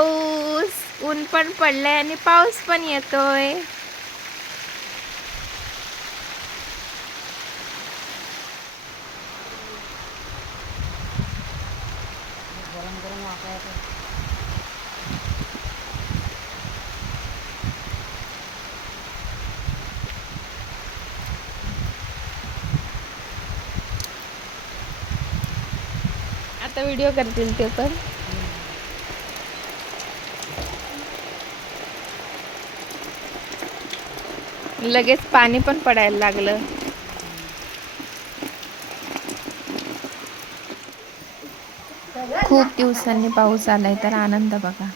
पाऊस, ऊन पण पडलंय आणि पाऊस पण येतोय. गरम गरम वाफा येतो. आता व्हिडिओ करतील ते पण. लगेच पाणी पण पडायला लागलं. खूप दिवसांनी पाऊस आलाय तर आनंद बघा.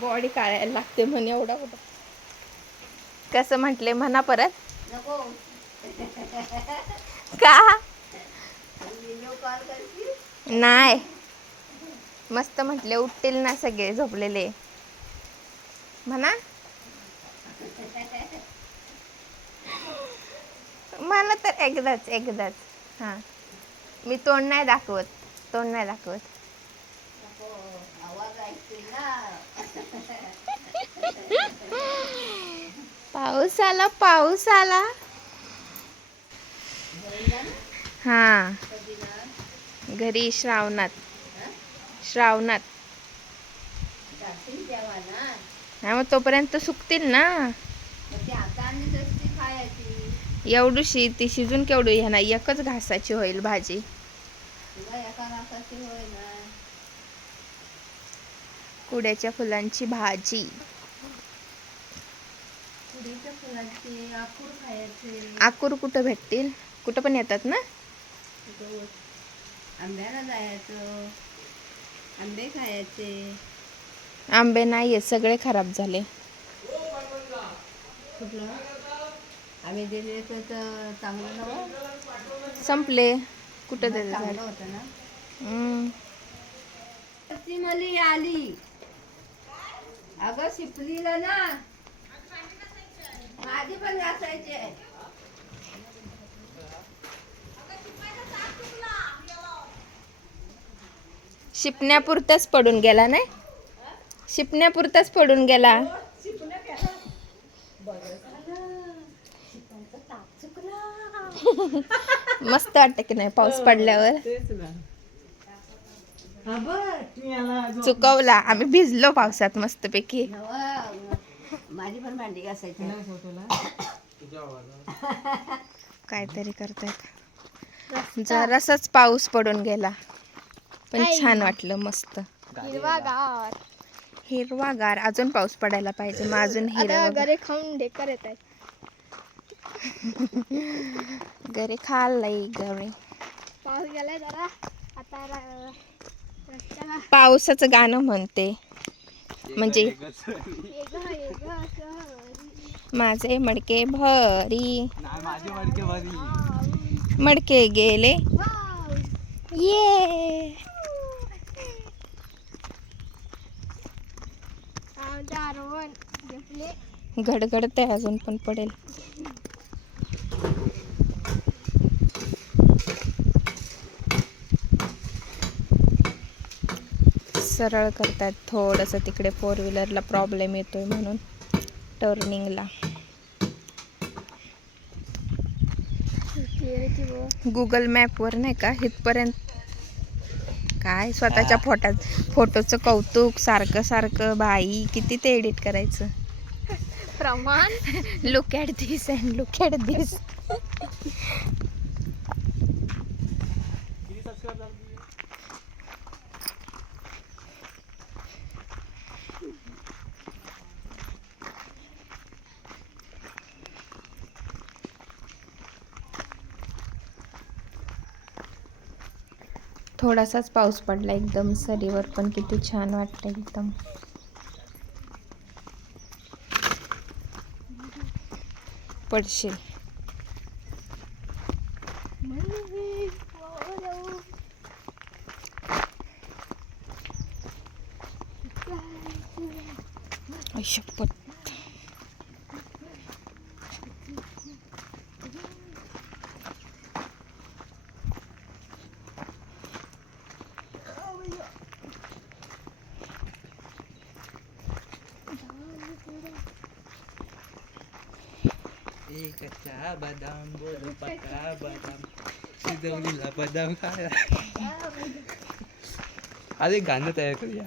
बॉडी काढायला लागते म्हणे एवढा कुठं. कसं म्हटले म्हणा परत. नको का व्हिडिओ कॉल करशील. नाही, मस्त म्हटले उठतील ना सगळे झोपलेले म्हणा. मला तर एकदाच हां. मी तोंड नाही दाखवत. नको आवाज ऐकतील ना. पाऊस आला. घरी जा ना. हां, कधी ना घरी श्रावणात. जातील तेव्हा ना. हा, मग तोपर्यंत सुकतील ना. मग ती आता आणली तशी खायची. एवढीशी ती शिजून केवढी ह्याना एकच घासाची होईल भाजी. तुला एका घासाची होय ना. कुड्याच्या फुलांची भाजी. कुडीच्या फुलांचे आखूड खायचे. आकूर कुठं भेटतील? कुठं पण येतात ना. आंब्याला जायचं, आंबे खायचे. आंबे नाहीये, सगळे खराब झाले. कुठलं आम्ही दिले तर चांगलं नव्हतं. संपले. कुठं मग त्याचं झाड. चांगलं होतं ना. ती मुली आली अगं शिपलीला ना. माझी पण घासायचे. शिपण्यापुरताच पडून गेला नाही. शिपण्यापुरताच पडून गेला. मस्त वाटतं की नाही पाऊस पडल्यावर. चुकवला, आम्ही भिजलो पावसात मस्तपैकी. माझी पण भांडी घासायची. काहीतरी करतायत. जरासाच पाऊस पडून गेला पण छान वाटलं. मस्त हिरवागार. अजून पाऊस पडायला पाहिजे. मग अजून हिरवं खाऊन ढेकर येत आहेत. गरे खाल्लंय गरे. पाऊस गेलाय जरा आता. पावसाचं गाणं म्हणते म्हणजे माझे मडके भरी, मडके गेले ये. गडगडते अजून पण पडेल. सरळ करतात थोडंसं. तिकडे 4 व्हीलरला प्रॉब्लेम येतोय म्हणून टर्निंगला. गुगल मॅपवर नाही का इथपर्यंत. काय स्वतःच्या फोटोचं कौतुक सारखं बाई. किती ते एडिट करायचं प्रमाण. Look at this and look at this. थोडासाच पाऊस पडला एकदम सरीवर, पण किती छान वाटतं एकदम. पडशील. आई शपथ. कच्चा बदाम बोल पक्का बदाम शिजवलेला बदाम खायला. अरे गाणं तयार करूया.